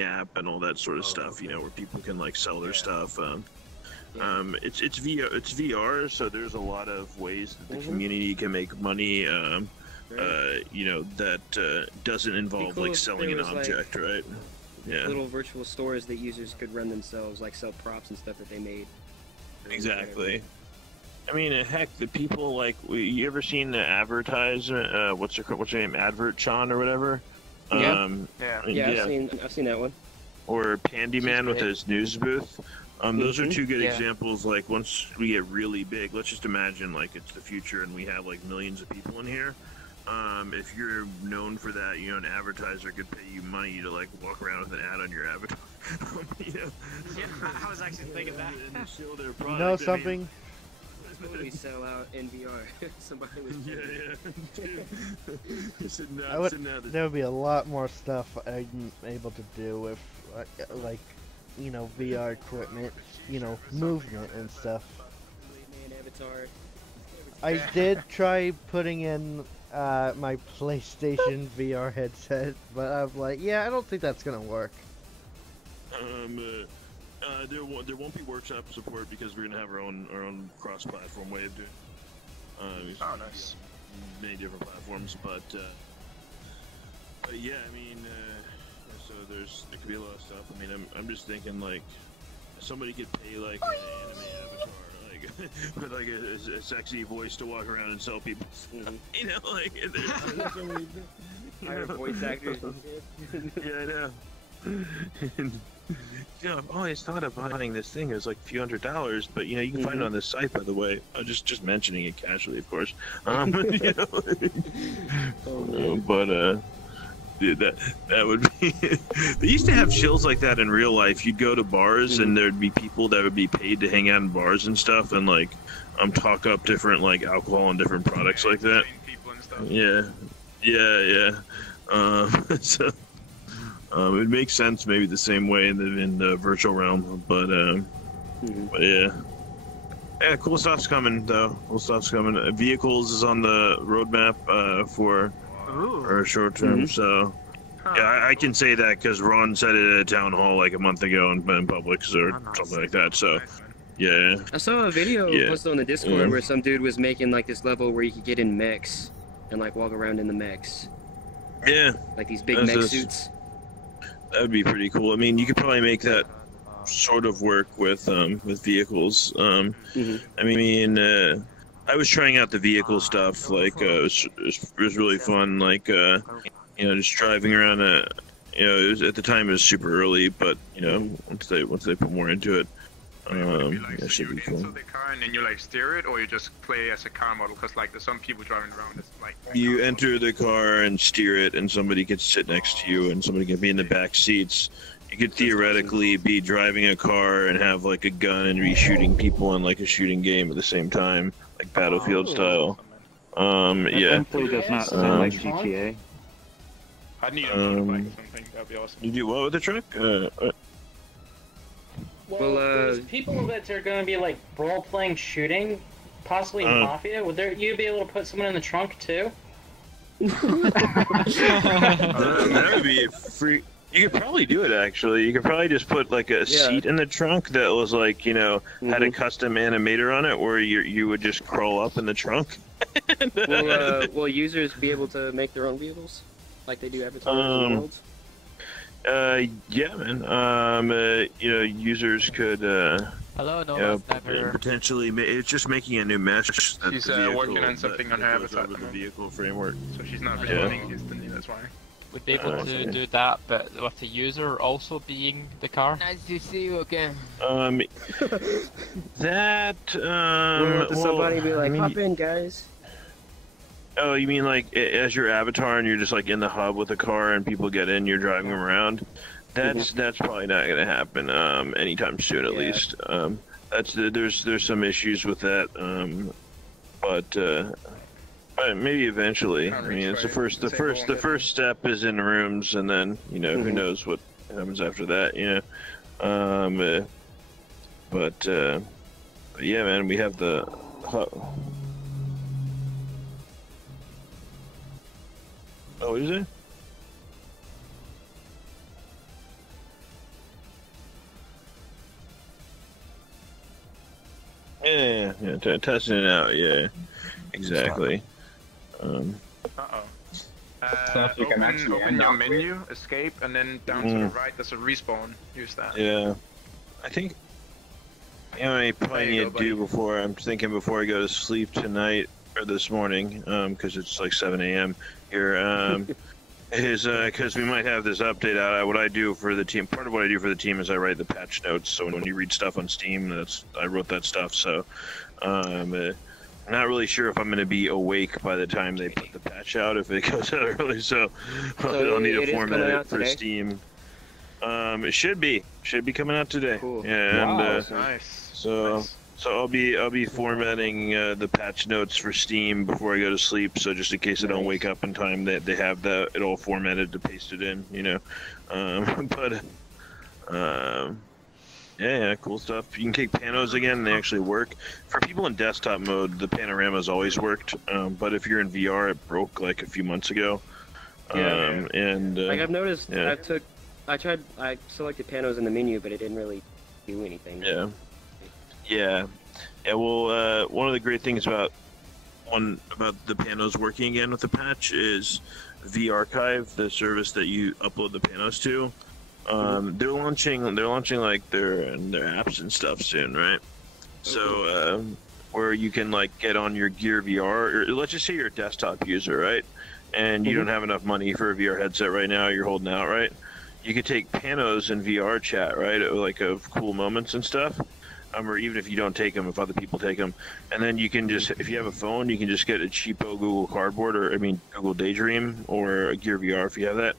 app and all that sort of stuff. Okay. You know, where people can like sell their stuff. It's VR, so there's a lot of ways that the community can make money. You know, that doesn't involve cool like if selling there an was, like, object, right? Yeah. Little virtual stores that users could run themselves, like sell props and stuff that they made. Exactly. I mean, heck, the people like you ever seen the advertisement? What's your name? VRChat or whatever. Yeah. Yeah. I've seen that one. Or Pandyman with his news booth. Those are two good Yeah. examples. Like once we get really big, let's just imagine like it's the future and we have like millions of people in here. If you're known for that, you know, an advertiser could pay you money to like walk around with an ad on your avatar. You know? Yeah, I was actually thinking that. And show their You product. know I something? mean, Totally sell out in VR. Somebody was. There would be a lot more stuff I'm able to do with, like, you know, VR equipment, you know, movement and stuff. Man, Avatar. I did try putting in my PlayStation VR headset, but I'm like, yeah, I don't think that's gonna work. There won't be workshop support because we're gonna have our own cross-platform way of doing. Oh, nice. Many different platforms, but yeah, I mean, so there could be a lot of stuff. I mean, I'm just thinking like somebody could pay like an anime avatar, like with like a sexy voice to walk around and sell people stuff. You know, like there's so many, Hire voice actors and shit. Yeah, I know. You know, I've always thought of buying this thing. It was like a few $100s, but you know, you can find it on this site, by the way. I'm just mentioning it casually, of course. You know, but dude, that would be. They used to have chills like that in real life. You'd go to bars, and there'd be people that would be paid to hang out in bars and stuff, and like talk up different like alcohol and different products like that. People and stuff. Yeah. So. It makes sense maybe the same way in the virtual realm, but yeah. Yeah, cool stuff's coming though. Cool stuff's coming. Vehicles is on the roadmap for short term, so yeah, I can say that because Ron said it at a town hall like a month ago in Publix or something like that. So yeah. I saw a video posted on the Discord where some dude was making like this level where you could get in mechs and like walk around in the mechs. Yeah. Like these big mech suits. That would be pretty cool. I mean, you could probably make that sort of work with vehicles. I mean, I was trying out the vehicle stuff. Like, it was really fun. Like, you know, just driving around. You know, at the time it was super early, but you know, once they put more into it, that should be cool. Into the car and then you like steer it, or you just play as a car model? Because like there's some people driving around that's like. You enter the car and steer it, and somebody can sit next to you, and somebody can be in the back seats. You could theoretically be driving a car and have like a gun and be shooting people in like a shooting game at the same time, like Battlefield style. Yeah. That does not sound like GTA. I need a motorbike or something. That'd be awesome. You do what with the truck? Well, there's people that are going to be like role-playing shooting, possibly Mafia. Would you be able to put someone in the trunk too? That would be free. You could probably do it actually. You could probably just put like a seat in the trunk that was like, you know, had a custom animator on it where you would just crawl up in the trunk. Will users be able to make their own vehicles like they do Avatar in the world? Yeah, man. You know, users could, Hello, no, you know, never. potentially. It's just making a new mesh. She's working on something on her avatar. The vehicle framework. So she's not responding instantly. That's why. Would be able to do that, but with the user also being the car. Nice to see you again. That Somebody be like, hop in, guys. Oh, you mean like as your avatar and you're just like in the hub with the car and people get in, you're driving them around? That's probably not gonna happen anytime soon, at least. There's some issues with that, but maybe eventually. I mean, it's the first step is in rooms, and then you know who knows what happens after that. You know, but yeah, man, we have the. Oh, what is it? Yeah, testing it out. Yeah, exactly. Stuff you can actually open your menu, escape, and then down to the right there's a respawn. Use that. Yeah, I think. You know, I probably need to do before. I'm thinking before I go to sleep tonight or this morning, because it's like 7 a.m. here. Is because we might have this update out. What I do for the team, part of what I do for the team is I write the patch notes. So when you read stuff on Steam, I wrote that stuff. So I'm not really sure if I'm going to be awake by the time they put the patch out, if it goes out early. So I'll need to format it for Steam. It should be coming out today. Cool. Yeah, wow, and nice. So I'll be formatting the patch notes for Steam before I go to sleep. So just in case I don't wake up in time, that they have it all formatted to paste it in. You know, yeah, cool stuff. You can take panos again, and they actually work. For people in desktop mode, the panoramas always worked. But if you're in VR, it broke like a few months ago. And like I've noticed, I selected panos in the menu, but it didn't really do anything. Yeah. Well, one of the great things about the panos working again with the patch is VRChive, the service that you upload the panos to. They're launching like their apps and stuff soon, right? So where you can like get on your Gear VR, or let's just say you're a desktop user, right? And you don't have enough money for a VR headset right now, you're holding out, right? You could take panos in VRChat, right? Like of cool moments and stuff. Or even if you don't take them, if other people take them, and then you can just, if you have a phone, you can just get a cheapo Google Cardboard, or Google Daydream, or a Gear VR if you have that,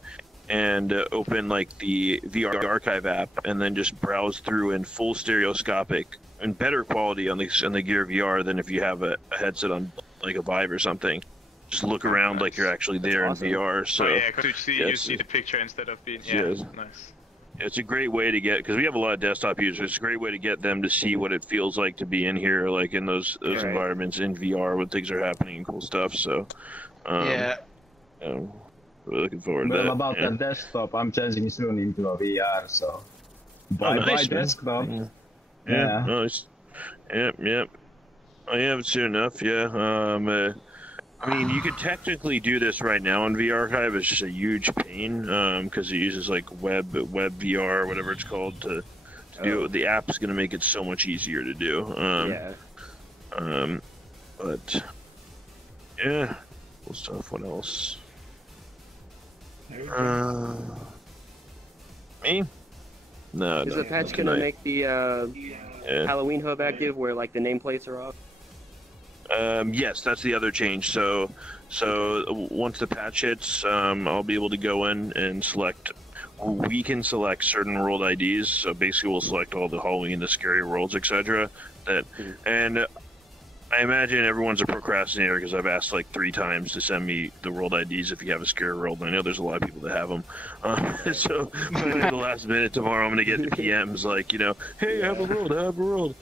and open like the VR Archive app, and then just browse through in full stereoscopic and better quality on the Gear VR than if you have a headset on like a Vive or something. Just look around like you're actually there in VR. So yeah, because you see the picture instead of being nice. It's a great way to get, because we have a lot of desktop users, it's a great way to get them to see what it feels like to be in here, like in those environments in VR when things are happening and cool stuff. So, really looking forward to that. About the desktop, I'm changing soon into a VR, so bye desktop. Yeah. Nice. Yep. Oh yeah, it's soon enough. Yeah. I mean, you could technically do this right now in VRChive. It's just a huge pain because it uses like web VR, whatever it's called, to do it. The app's going to make it so much easier to do. But yeah, cool stuff. What else? Me? No. Is the patch going to make the Halloween hub active, where like the nameplates are off? Yes, that's the other change. So once the patch hits, I'll be able to go in and select. We can select certain world IDs. So basically, we'll select all the Halloween, the scary worlds, etc. And I imagine everyone's a procrastinator because I've asked like 3 times to send me the world IDs if you have a scary world. And I know there's a lot of people that have them. So at the last minute tomorrow, I'm gonna get the PMs like, hey, I have a world.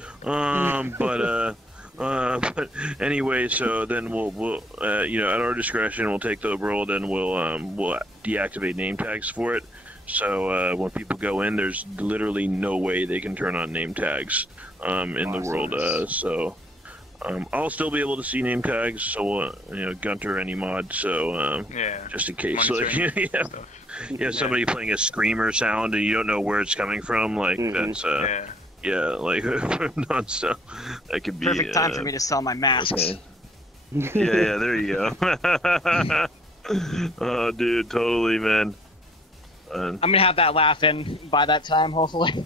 But anyway, so then we'll at our discretion, we'll take the world and we'll deactivate name tags for it. So when people go in, there's literally no way they can turn on name tags in the world. So I'll still be able to see name tags. So Gunter any mod. So just in case, like somebody playing a screamer sound and you don't know where it's coming from, like that's like non-stop. That could be perfect time for me to sell my masks. Okay. Yeah, there you go. Oh, dude, totally, man. I'm gonna have that laugh in by that time, hopefully.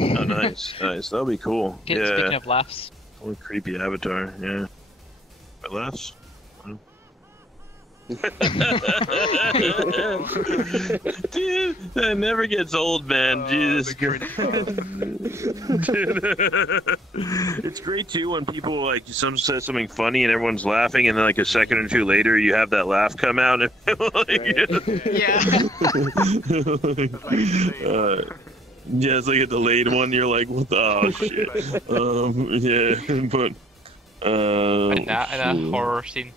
Oh, nice. That'll be cool. Speaking of laughs. What a creepy avatar, yeah. My laughs? Dude, that never gets old, man. Jesus Christ. Dude. It's great too when people like says something funny and everyone's laughing, and then like a second or two later you have that laugh come out and yeah, it's like a delayed one. You're like, what the shit? But in a horror scene.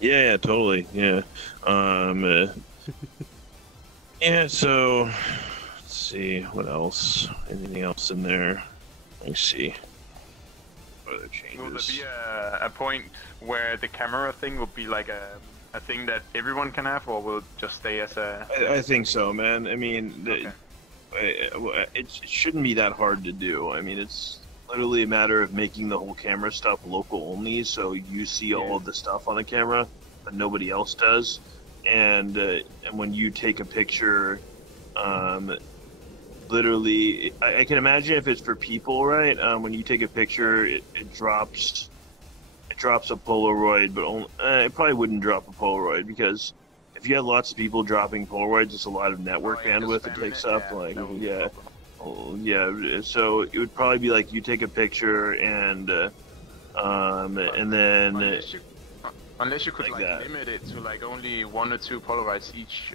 Yeah, totally. Yeah. Yeah, so Let's see what else. Anything else in there? Let me see. What other changes? Will there be a point where the camera thing will be like a thing that everyone can have, or will it just stay as a... I think so, man. I mean, it shouldn't be that hard to do. I mean, it's literally a matter of making the whole camera stuff local only, so you see all of the stuff on the camera, but nobody else does. And when you take a picture, literally, I can imagine if it's for people, right? When you take a picture, it drops a Polaroid, but it probably wouldn't drop a Polaroid, because if you have lots of people dropping Polaroids, it's a lot of network bandwidth it takes up. So it would probably be like you take a picture and then unless you could like limit it to like only 1 or 2 Polaroids each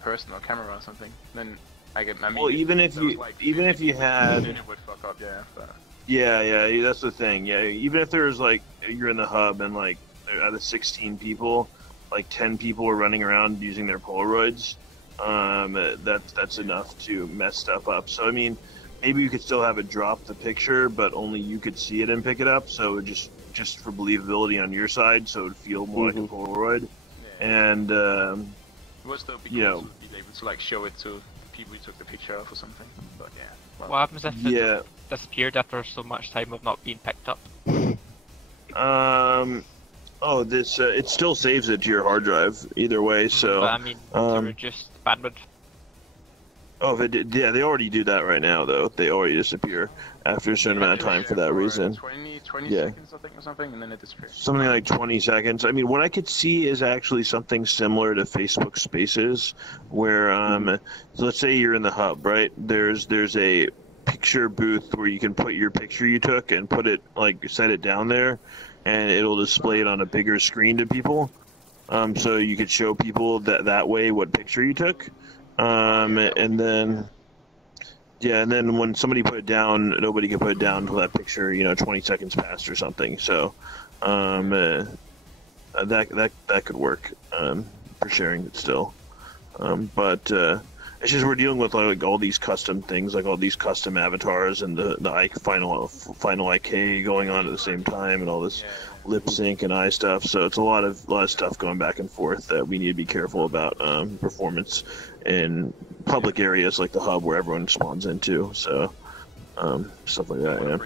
person or camera or something, then I mean, well, even if you had, then it would fuck up, yeah. But... Yeah, that's the thing. Yeah, even if there's like you're in the hub and like out of 16 people, like 10 people are running around using their Polaroids, that's enough to mess stuff up. So I mean, maybe you could still have it drop the picture, but only you could see it and pick it up. So just for believability on your side, so it would feel more like a Polaroid. Yeah. And it would still be cool to be able to like show it to people you took the picture of or something. But yeah. Well, what happens if it disappeared after so much time of not being picked up? It still saves it to your hard drive either way. So but I mean, to reduce bandwidth. Oh, if it did, yeah, they already do that right now, though. They already disappear after a certain amount of time for that reason. 20 seconds, I think, or something, and then it disappears. Something like 20 seconds. I mean, what I could see is actually something similar to Facebook Spaces, where, so let's say you're in the hub, right? There's a picture booth where you can put your picture you took and put it, like, set it down there, and it'll display it on a bigger screen to people. So you could show people that way what picture you took. And then when somebody put it down, nobody could put it down until that picture, 20 seconds passed or something. So, that could work, for sharing it still. But it's just we're dealing with like all these custom things, like all these custom avatars and the final IK going on at the same time, and all this lip sync and eye stuff. So it's a lot of stuff going back and forth that we need to be careful about performance in public areas like the hub where everyone spawns into. So stuff like that. Yeah.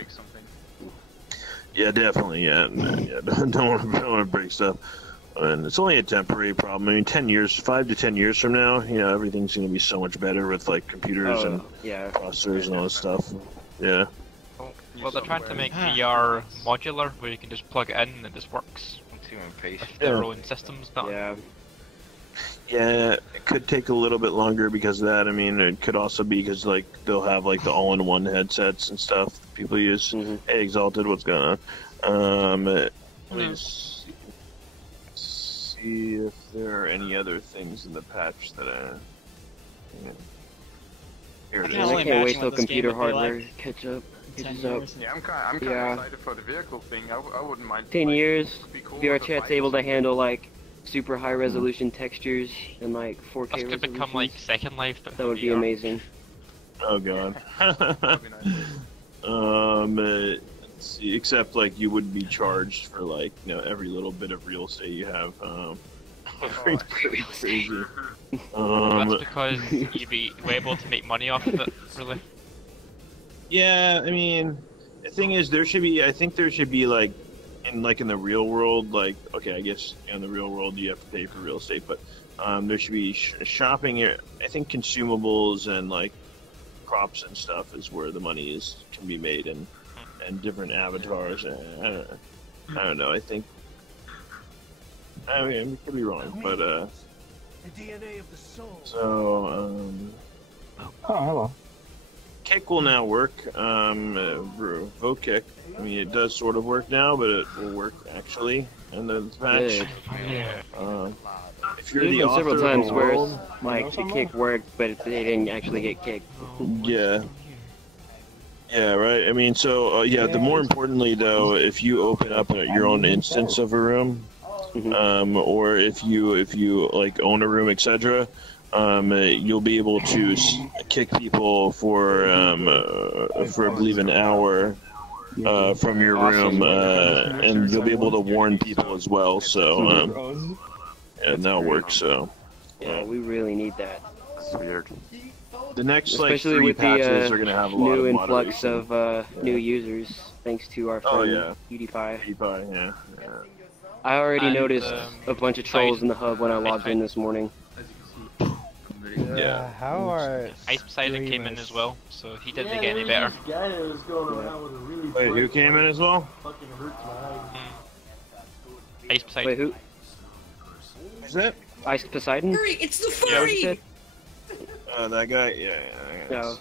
Yeah, definitely. Yeah, don't want to break stuff. And it's only a temporary problem. I mean, 5 to 10 years from now, everything's going to be so much better with like computers and processors and all this stuff. Yeah. Well, they're trying to make VR modular, where you can just plug it in and it just works with their own systems. Yeah, it could take a little bit longer because of that. I mean, it could also be because like they'll have like the all-in-one headsets and stuff people use. Hey, Exalted, what's going on? Let me see if there are any other things in the patch that here it is. I can't wait till computer hardware catches up. Yeah, I'm kind of excited for the vehicle thing. I wouldn't mind. 10 years, cool VRChat's able to handle like super high resolution textures and like 4K resolution. This could become like Second Life, but that would be amazing. Oh god. Let's see, except like you wouldn't be charged for like every little bit of real estate you have. Crazy. That's because you'd be able to make money off of it, really. Yeah, I mean, the thing is, I think there should be like in the real world, like, okay, I guess in the real world you have to pay for real estate, but there should be shopping here. I think consumables and like crops and stuff is where the money can be made, and different avatars. I don't know. I mean, I could be wrong, but the DNA of the soul. So hello. Kick will now work. Vote kick. I mean, it does sort of work now, but it will work actually in the patch. If you're the author several times of the where world, like the kick worked, but they didn't actually get kicked. Yeah, right. I mean, so the more importantly though, if you open up your own instance of a room, or if you like own a room, etc., you'll be able to kick people for I believe an hour from your room, and you'll be able to warn people as well. So and that'll work. So yeah, we really need that. That's weird. The next especially like 3 with patches the are gonna have a lot new of influx of new users, thanks to our friend PewDiePie. Yeah. I already noticed a bunch of trolls in the hub when I logged in this morning. Yeah. How are Ice Poseidon came in as well, so he didn't get any better. Wait, who came in as well? Ice Poseidon. Wait, who? Is that? Ice Poseidon? Furry! It's the furry! That guy, yeah. No.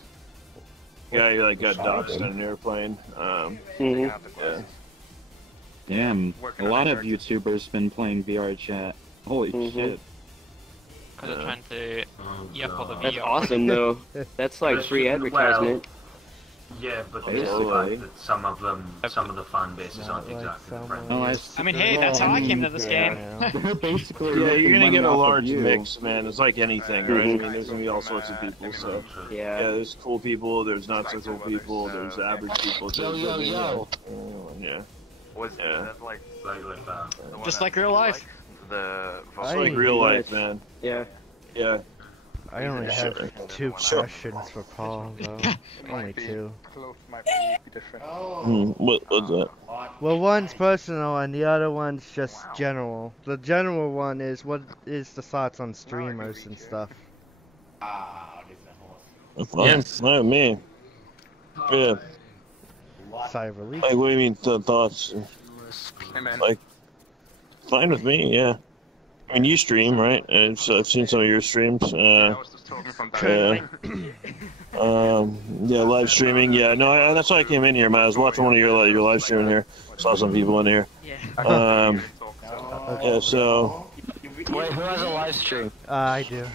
Guy who like got doxxed on an airplane. Yeah. Damn, a lot of YouTubers been playing VRChat. Holy shit. Because they're trying to for the VR. That's awesome though. That's like free advertisement. Yeah, but they just like that some of the fan bases aren't exactly the friendly. I mean, hey, that's how I came to this game. Basically, yeah, you're gonna get a large mix, man. It's like anything, right? I mean, there's gonna be all sorts of people. So yeah, there's cool people. There's not so cool people. There's average people. Yo. Yeah. Was that like just like real life? It's like real life, man. Yeah. Yeah. I only have 2 questions for Paul, though. Only 2. What's that? Well, one's personal and the other one's just general. The general one is, what is the thoughts on streamers and stuff? Fine, me. Yeah. Cyber Like, what do you mean, thoughts? Like, fine with me, yeah. I mean, you stream, right? I've seen some of your streams. Yeah, live streaming. Yeah, no, that's why I came in here, man. I was watching one of your live streaming here. Saw some people in here. Yeah, so. Wait, who has a live stream? I do.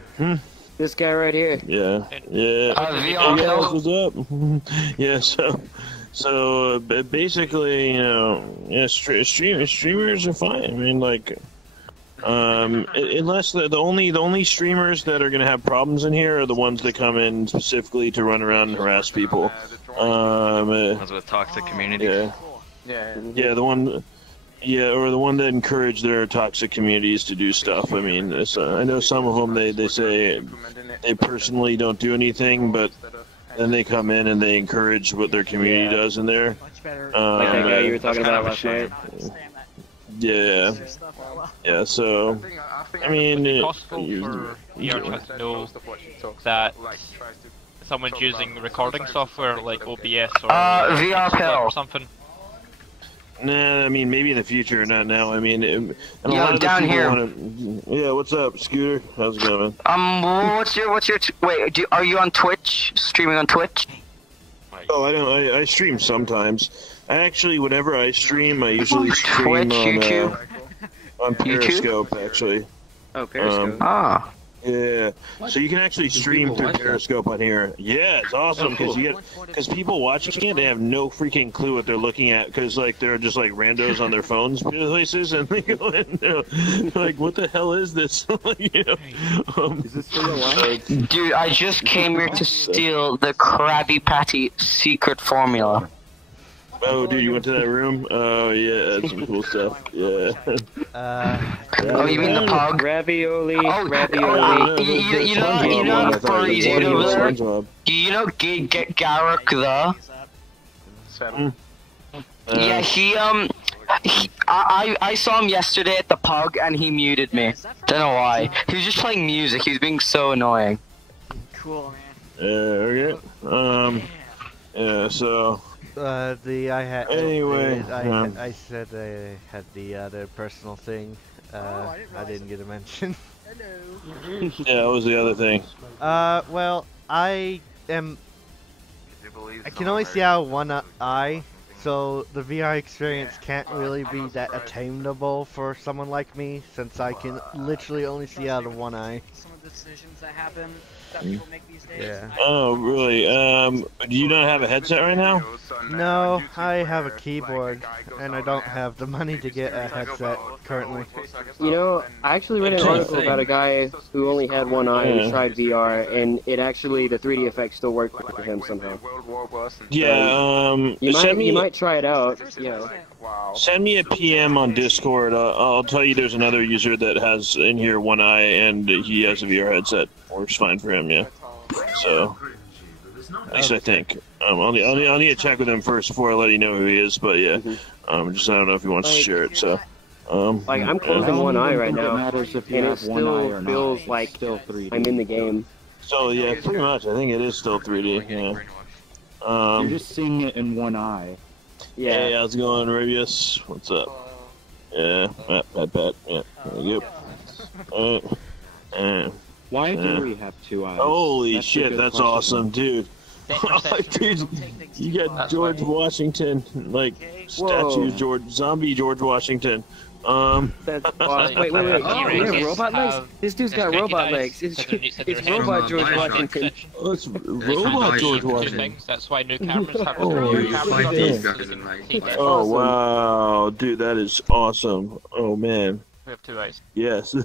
This guy right here. Yeah. Hey guys, what's up? Yeah, so basically, you know, streamers are fine. I mean, like. Unless the only streamers that are gonna have problems in here are the ones that come in specifically to run around and harass people. Ones with toxic communities. Yeah, the one. Yeah, or the one that encourage their toxic communities to do stuff. I mean, I know some of them they say they personally don't do anything, but then they come in and they encourage what their community does in there. Like that guy you were talking about last night. Yeah, so, I mean, Would it be possible for VRChat to know that someone's using recording software like OBS or VRPill or something? Nah, I mean, maybe in the future, not now. I mean, and a lot of down here. Yeah, what's up, Scooter? How's it going? What's your wait, are you on Twitch? Streaming on Twitch? Oh, I don't. I stream sometimes. Actually, whenever I stream, I usually stream Twitch, YouTube? On Periscope, actually. Oh, Periscope. Yeah, so you can actually stream through Periscope on here. Yeah, it's awesome because people watching it, they have no freaking clue what they're looking at because like they're just like randos on their phones places and they go in there like, what the hell is this? Is this still alive? Dude, I just came here to steal the Krabby Patty secret formula. Oh, dude, you went to that room? Oh, yeah, that's some cool stuff. Yeah. Oh, you mean the pug? Ravioli. Oh, ravioli. You know the furry dude over there? Do you know Garrick the? Yeah, I saw him yesterday at the pug and he muted me. Don't know why. He was just playing music. He was being so annoying. Cool, man. Okay. Yeah, so. I said I had the other personal thing. I didn't get a mention. Hello. Yeah, what was the other thing? Well, I can only see out of one eye, so the VR experience can't really be that attainable for someone like me, since I can literally only see out of one eye. decisions that happen that people make these days. Yeah. Oh, really? Do you not have a headset right now? No, I have a keyboard, and I don't have the money to get a headset currently. You know, I actually read an article about a guy who only had one eye and tried VR, and it actually, the 3D effects still worked for him somehow. Yeah, you might try it out, yeah. Send me a PM on Discord. I'll tell you there's another user that has in here one eye and he has a VR headset. Works fine for him, yeah. So, at least I think. I'll need to check with him first before I let you know who he is, but yeah. Just I don't know if he wants to share it, so. Like, I'm closing one eye right now, and it still feels like I'm in the game. So, yeah, pretty much. I think it is still 3D, yeah. You're just seeing it in one eye. Yeah. Hey, how's it going, Rabius? What's up? Yeah, pat. Yeah, there you go. Why do we have two eyes? Holy shit, that's awesome, dude. Dude, you got George Washington, like, statue zombie George Washington. That's awesome. Wait. Oh, we have robot legs? This dude's got robot legs. It's robot George Washington. Oh, it's robot George Washington. That's why new cameras have Oh, wow. Dude, that is awesome. Oh, man. We have two eyes. Yes.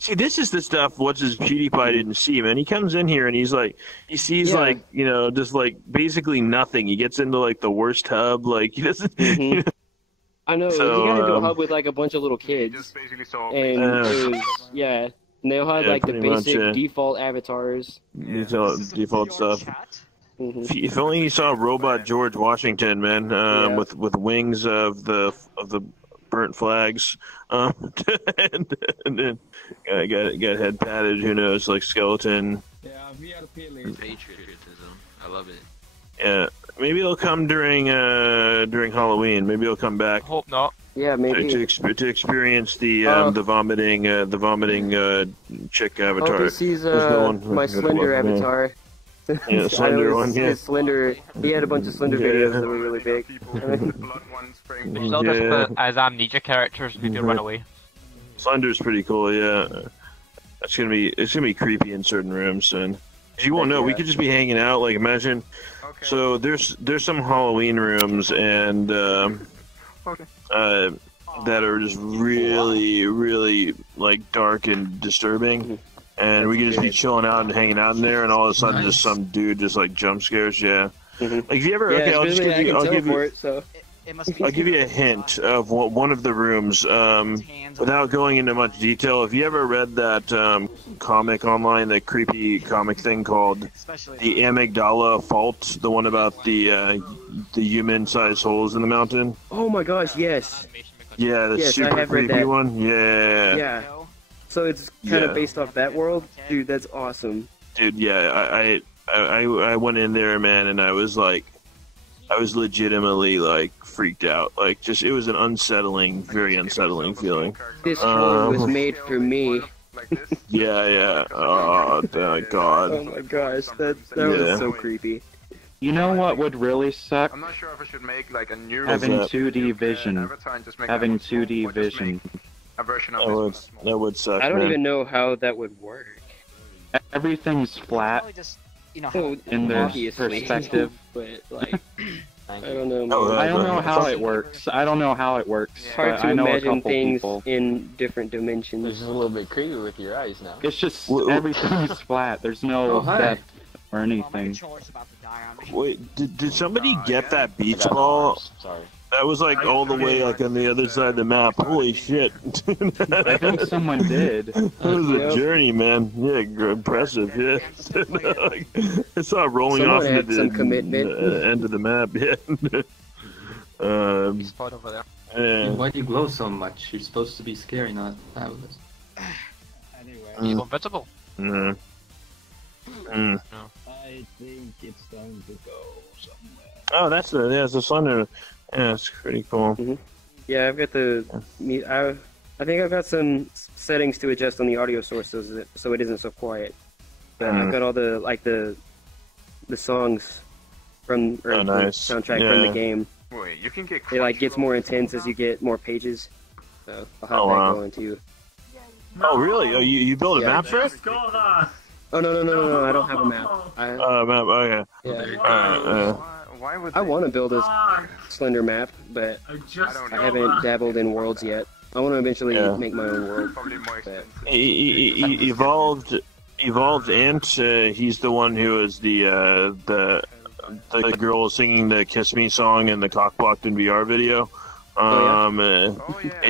See, this is the stuff PewDiePie didn't see, man. He comes in here and he's like, he sees like, you know, just like basically nothing. He gets into like the worst hub, like he doesn't. You know? I know, so, he got into a hub with like a bunch of little kids. And it was, and they all had like the basic default avatars. Default stuff. If only you saw Robot George Washington, man, with wings of the burnt flags, and then got head padded. Who knows, like skeleton. Yeah, VRPill is patriotism. I love it. Yeah, maybe it'll come during Halloween. Maybe it'll come back. Hope not. Yeah, maybe to experience the vomiting chick avatar. Oh, this is my Slender avatar. Yeah, Slender one. Yeah, Slender. He had a bunch of Slender videos that were really big. We still just put as amnesia characters and people run away. Slender's pretty cool. Yeah, it's gonna be creepy in certain rooms, and you won't know. We could just be hanging out. Like imagine. So there's some Halloween rooms and that are just really like dark and disturbing. And we could just be chilling out and hanging out in there, and all of a sudden, just some dude just like jump scares you. Like, if you ever, I'll give you a hint of one of the rooms, without going into much detail. If you ever read that comic online, that creepy comic thing called The Amygdala Fault, the one about the human-sized holes in the mountain. Oh my gosh, yes. Yeah, the super creepy one. Yeah. Yeah. So it's kind of based off that world? Dude, that's awesome. Dude, yeah, I went in there, man, and I was legitimately, like, freaked out. Like, just, it was an very unsettling feeling. This show was made for me. Yeah. Oh, my God. Oh, my gosh, that was so creepy. You know what would really suck? I'm not sure if I should make, like, a new... Having 2D vision. Having 2D vision. A version of that would suck. I don't even know how that would work. Everything's flat in their perspective. But like, I don't know. I don't know how it works. It's hard to imagine things in different dimensions. It's just a little bit creepy with your eyes now. It's just everything's flat. There's no depth or anything. Wait, did somebody get that beach ball? Sorry. That was like all the way like on the other side of the map. Holy shit! I think someone did. That was a journey, man. Yeah, impressive. Yeah, I saw it rolling off the end of the map. Yeah. He's part over there. Why do you glow so much? You're supposed to be scary, not fabulous. Anyway, he's invincible. I think it's time to go somewhere. Oh, that's the Slender. Yeah, it's pretty cool. Yeah, I've got I think I've got some settings to adjust on the audio source so it isn't so quiet. But I've got all the songs from the soundtrack from the game. Wait, you can get it like gets more intense as you get more pages. So I'll have that going too. Oh, really? Oh, you built a map for it? Oh no! I don't have a map. Map. Okay. Yeah. Why would I want to build a Slender map, but I haven't dabbled in worlds yet. I want to eventually make my own world. Evolved Ant. He's the one who is the girl singing the "Kiss Me" song in the Cockblocked in VR video.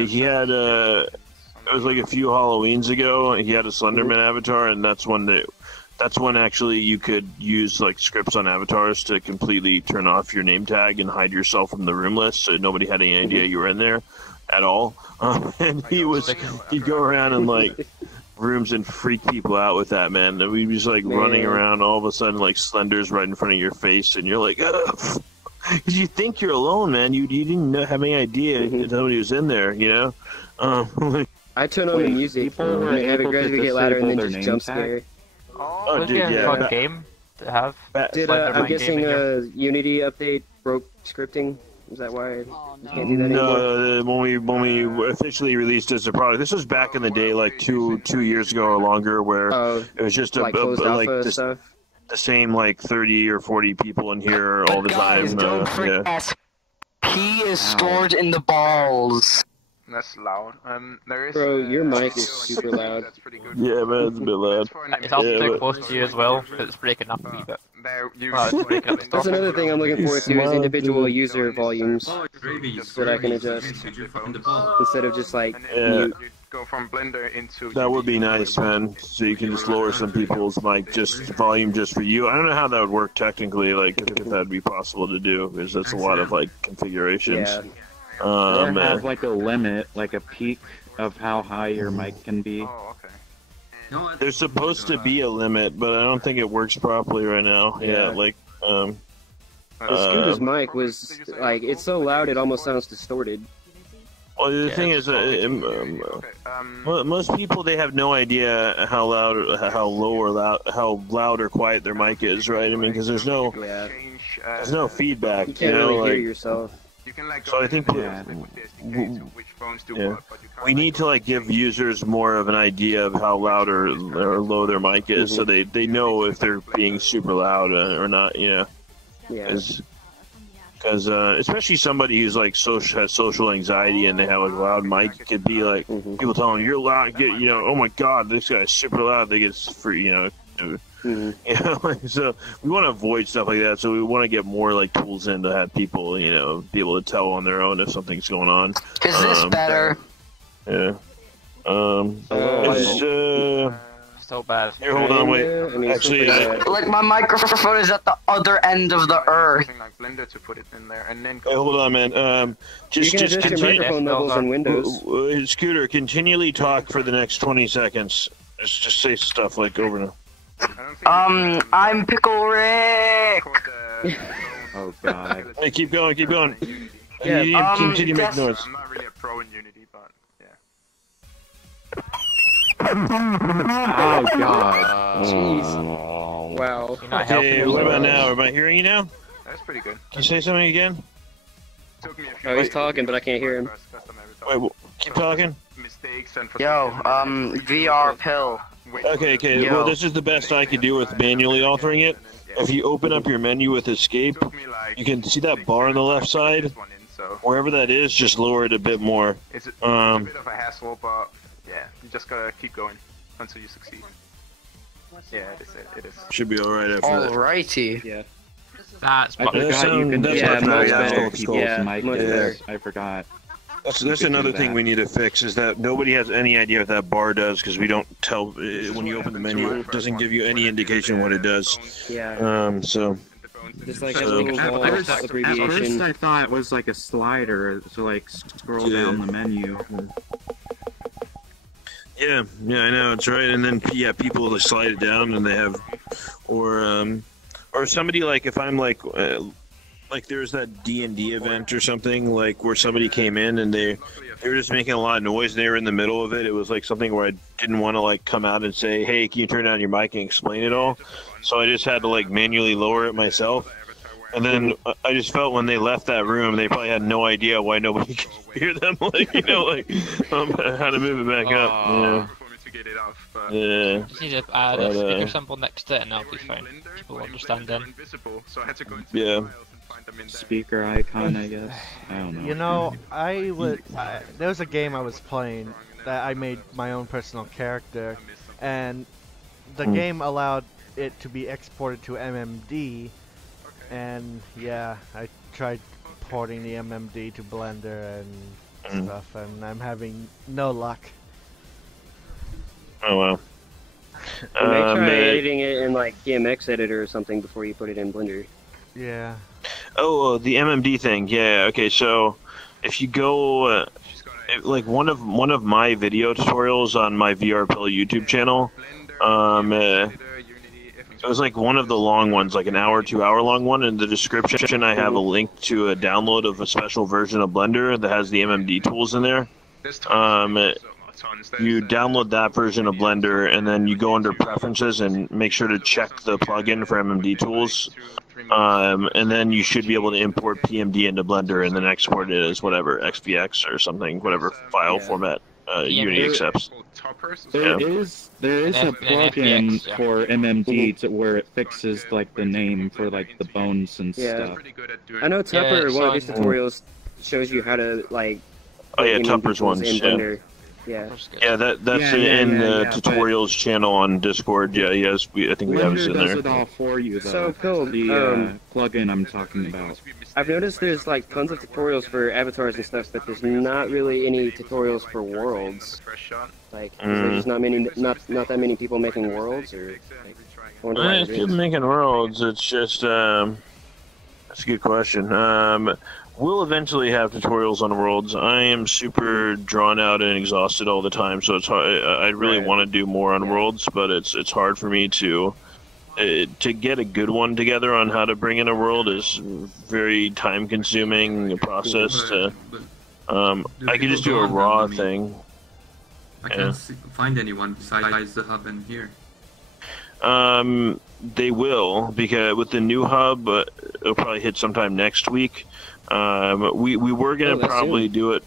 He had it was like a few Halloweens ago. He had a Slenderman avatar, and that's when actually you could use like scripts on avatars to completely turn off your name tag and hide yourself from the room list, so nobody had any idea you were in there at all. And he'd go around and like rooms and freak people out with that, man. And we'd be just like running around, all of a sudden like Slender's right in front of your face, and you're like, because you think you're alone, man. You didn't have any idea nobody was in there, you know. I turn on the music and have it gradually get louder and then just jump scare. Oh, dude, yeah. Fun game to have. I'm guessing Unity update broke scripting. Is that why you can't do that anymore? No, when we officially released it as a product, this was back in the day, like two years ago or longer, where it was just the same like 30 or 40 people in here all the time. Don't forget, P is stored in the balls. That's loud. There is. Bro, your mic is super loud. That's pretty good. Yeah, man, it's a bit loud. It's also close to you as well, because it's breaking up a wee bit. That's another thing I'm looking forward to is individual user volumes that I can adjust instead of just like mute. Go from Blender into. That would be nice, man. So you can just lower some people's mic volume just for you. I don't know how that would work technically, like if that'd be possible to do, because that's a lot of like configurations. Yeah. Or have like a limit, like a peak of how high your mic can be. Oh, okay. There's supposed to be a limit, but I don't think it works properly right now. Yeah, like Scooter's mic was like it's so loud it almost sounds distorted. Well, the thing is, most people, they have no idea how loud, how loud or quiet their mic is, right? I mean, because there's no feedback. You can't really hear yourself. So I think we need to like give users more of an idea of how loud or low their mic is, so they know if they're being super loud or not. You know, because especially somebody who's like has social anxiety and they have like a loud mic, it could be like people tell them you're loud, oh my god, this guy's super loud. They get free, you know. You know, so we want to avoid stuff like that. So we want to get more like tools in to have people, you know, be able to tell on their own if something's going on. Is this better? Yeah. So bad. Here, hold on, wait. Actually, like my microphone is at the other end of the earth. Like Blender to put it in there, and then. Hey, hold on, man. Just your microphone levels in Windows. Scooter, continually talk for the next 20 seconds. Just say stuff like over and over. I'm Pickle Rick. Oh god. Hey, keep going. Yeah, you continue making noise. I'm not really a pro in Unity, but yeah. Oh god. Jeez. Wow. Okay, what about now? Am I hearing you now? That's pretty good. Can you say something again? He's talking, but I can't hear him. Wait, keep talking. Yo, VRPill. Okay. Well, this is the best I could do with manually altering it. If you open up your menu with escape, you can see that bar on the left side. Wherever that is, just lower it a bit more. It's a bit of a hassle, but yeah, you just gotta keep going until you succeed. Yeah, it is. Should be alright after that. Alrighty. Yeah. That's I forgot you can much better. I forgot. That's another thing we need to fix, is that nobody has any idea what that bar does, because we don't tell, when you open the menu, it doesn't give you any indication what it does. Yeah. So. Just like a little wall abbreviation. At first I thought it was like a slider to like scroll down the menu. Yeah, I know, it's right. And then, people just slide it down and they have, or somebody like, if I'm like there's that D&D event or something, like where somebody came in and they were just making a lot of noise and they were in the middle of it. It was like something where I didn't want to like come out and say, hey, can you turn down your mic and explain it all? So I just had to like manually lower it myself. And then I just felt when they left that room, they probably had no idea why nobody could hear them, like, how to move it back up. Yeah. to get it off. But Yeah. Just need to add a speaker symbol next to it, and that'll be fine. People understand then. So I had to go into Yeah. Speaker icon, I guess. I don't know. You know, there was a game I was playing that I made my own personal character, and the game allowed it to be exported to MMD, and yeah, I tried porting the MMD to Blender and stuff, and I'm having no luck. Oh wow. You may try editing it in like GMX editor or something before you put it in Blender. Yeah. Oh, the MMD thing. Yeah. Okay. So, if you go, like one of my video tutorials on my VRPill YouTube channel, it was like one of the long ones, like an hour, 2 hour long one. In the description, I have a link to a download of a special version of Blender that has the MMD tools in there. You download that version of Blender, and then you go under Preferences and make sure to check the plugin for MMD tools. And then you should be able to import PMD into Blender and then export it as whatever, XVX or something, whatever file format Unity accepts. There is a plugin for MMD where it fixes like the name for like the bones and stuff. I know Tupper, one of his tutorials shows you how to like. Oh yeah, Tupper's ones. Yeah. Yeah, that's in the tutorials channel on Discord. Yeah, yes, I think we have it in there. Blender does it all for you, though. So cool. The plugin I'm talking about. I've noticed there's like tons of tutorials for avatars and stuff, but there's not really any tutorials for worlds. Like, there's not that many people making worlds, or. Like, if you're making worlds, it's just that's a good question. We'll eventually have tutorials on worlds. I am super drawn out and exhausted all the time, so it's hard. I really want to do more on worlds, but it's hard for me to get a good one together on how to bring in a world is very time-consuming process. I could just do a raw thing. I can't find anyone besides the hub in here. They will, because with the new hub, it'll probably hit sometime next week. We were gonna probably do it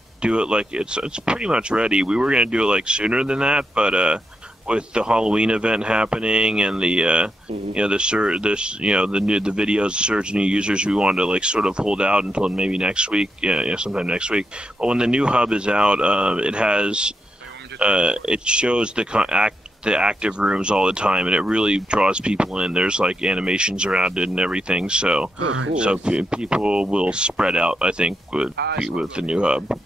like it's pretty much ready. We were gonna do it like sooner than that, but with the Halloween event happening and the the videos surge new users, we wanted to like sort of hold out until maybe next week, sometime next week. But when the new hub is out, it shows the active rooms all the time, and it really draws people in. There's like animations around it and everything, so people will spread out, I think, with the new hub.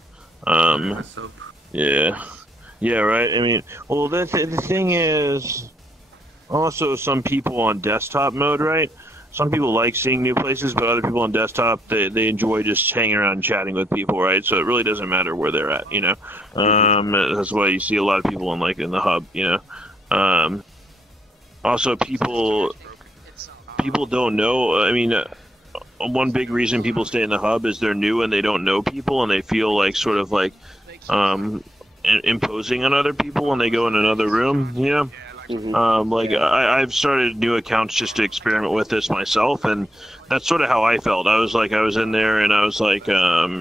Yeah, right. I mean, well, the thing is, also some people on desktop mode, right? Some people like seeing new places, but other people on desktop, they enjoy just hanging around and chatting with people, right? So it really doesn't matter where they're at, That's why you see a lot of people in the hub, Also, people don't know. I mean, one big reason people stay in the hub is they're new and they don't know people, and they feel like sort of like imposing on other people when they go in another room. I've started new accounts just to experiment with this myself, and that's sort of how I felt. I was in there and I was like, I go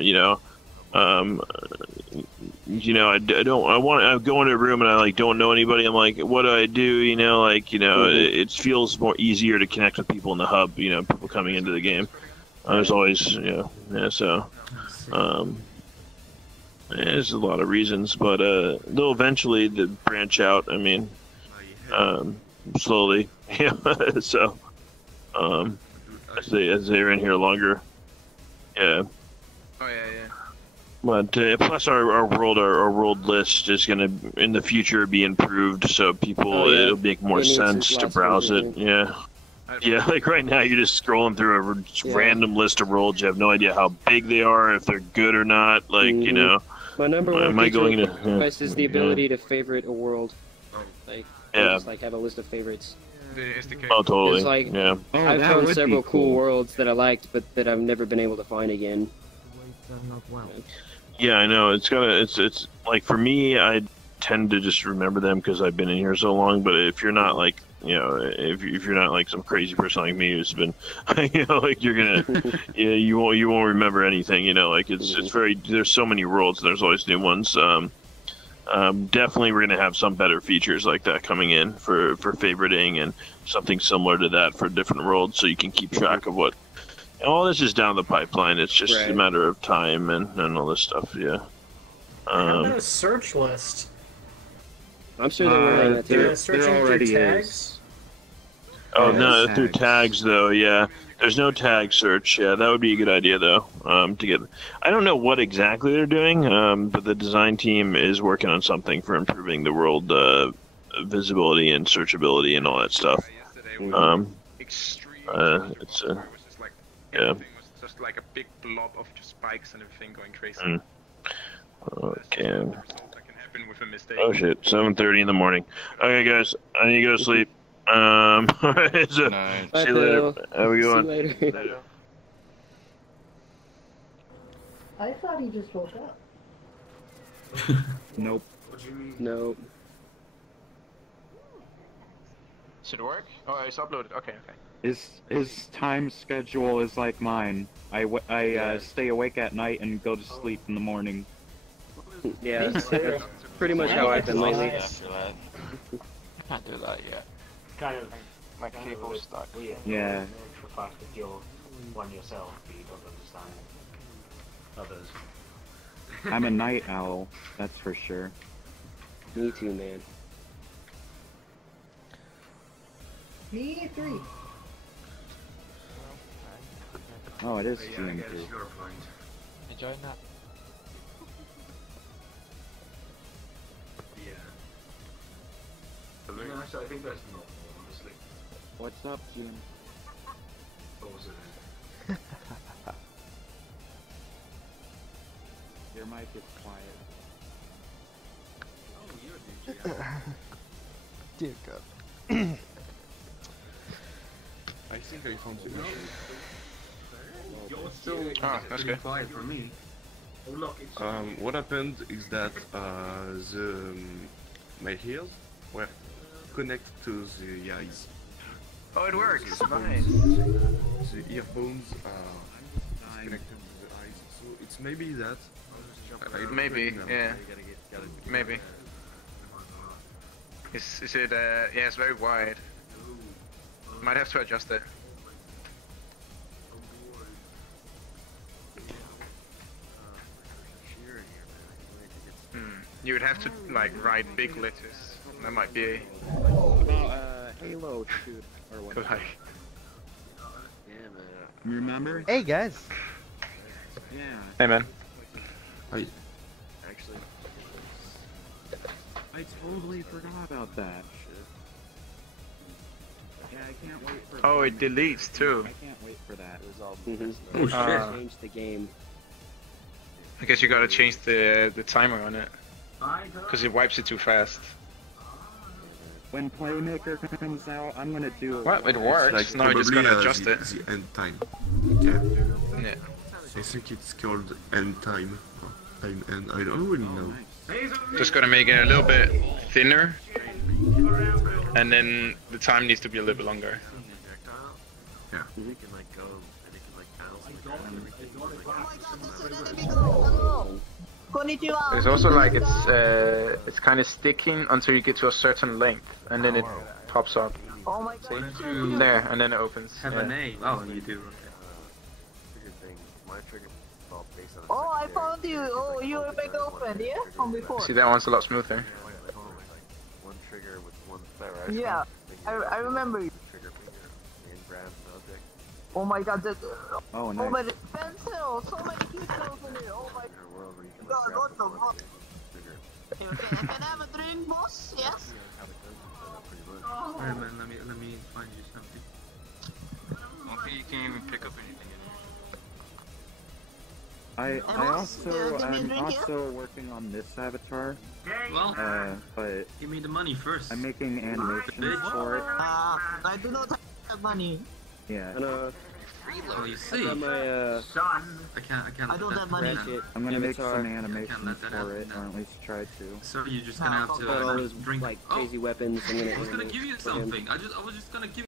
into a room and I don't know anybody. I'm like, what do I do? It feels more easier to connect with people in the hub. People coming into the game. There's always, there's a lot of reasons, but they'll eventually branch out. I mean, slowly, So, as they're in here longer, yeah. Oh yeah. But plus our world list is going to in the future be improved, so it'll make more sense to browse it. Yeah, like right now you're just scrolling through a random list of worlds. You have no idea how big they are, if they're good or not. My number one request is the ability to favorite a world. Just have a list of favorites. Oh, totally. I've found several cool worlds that I liked, but that I've never been able to find again. Yeah, I know. It's like for me, I tend to just remember them because I've been in here so long. But if you're not like, if you're not like some crazy person like me who's been, you're gonna, you won't remember anything. It's very. There's so many worlds. And there's always new ones. Definitely we're gonna have some better features like that coming in for favoriting and something similar to that for different worlds, so you can keep track of what. And all this is down the pipeline. It's just a matter of time and all this stuff. Yeah. How about a search list? I'm sure they're searching through tags. Oh no, through tags though. Yeah. There's no tag search. Yeah, that would be a good idea though. To get, I don't know what exactly they're doing, but the design team is working on something for improving the world visibility and searchability and all that stuff. It's yeah. It was just like a big blob of just spikes and everything going crazy. Okay. Oh shit! 7:30 in the morning. Okay, guys, I need to go to sleep. Alright, so, see you later. Have a good one. Later. I thought he just woke up. Nope. Nope. Should it work? Oh, it's uploaded. Okay. His time schedule is like mine. I stay awake at night and go to sleep in the morning. Yeah, that's pretty much how I've been lately. After that. Can't do that yet. Kind of my cable's stuck. Yeah. For fact that you're one yourself, but you don't understand others. I'm a night owl, that's for sure. Me too, man. Me 3. Oh, it is Yeah, I GM2. guess your point. Enjoying that? Yeah. No, actually, I think that's normal, honestly. What's up, June? Your mic is quiet. Oh, you're a DJ. Dear God. I think I found it. You're still that's good. quiet for me. Oh, look, it's What happened is that my ears were connected to the eyes. Oh, it works. The Nice. The earphones are connected to the eyes, so it's maybe that. Maybe, yeah. Maybe. Is it? Yeah, it's very wide. Might have to adjust it. You would have to like write big letters. That might be. Halo shoot or what? Like. Remember? Hey guys. Yeah. Hey man. I totally forgot about that. Yeah, I can't wait for. Oh, it deletes too. I can't wait for that. Oh shit! Change the game. I guess you gotta change the timer on it, because it wipes it too fast. When Playmaker comes out, I'm gonna do it. Well, it works. like Now I just gotta probably, adjust it. The end time. Yeah. Yeah. I think it's called end time. Time end. I don't really know. Just gotta make it a little bit thinner, and then the time needs to be a little bit longer. Yeah. There's also like it's kind of sticking until you get to a certain length, and then it pops up. Oh my See? There, and then it opens. Have a name. Oh, you do. Oh, I found you. Oh, you were my girlfriend, yeah? From before. See, that one's a lot smoother. Yeah, I remember you. Oh my god, Oh, nice. oh my pencil, so many pencils in it. Oh my god, what the fuck? Can I have a drink, boss? Yes? Alright, man, let me find you something. I don't think you can even pick up anything I'm also working on this avatar. Well, but give me the money first. I'm making animations for it. I do not have money. Yeah. And Oh, you see. I got my I can't. I don't have money. I'm gonna make avatar. some animations for it, or at least try to. So you're just gonna have to all those bring like crazy weapons. I'm gonna I was gonna give you for him. something. I was just gonna give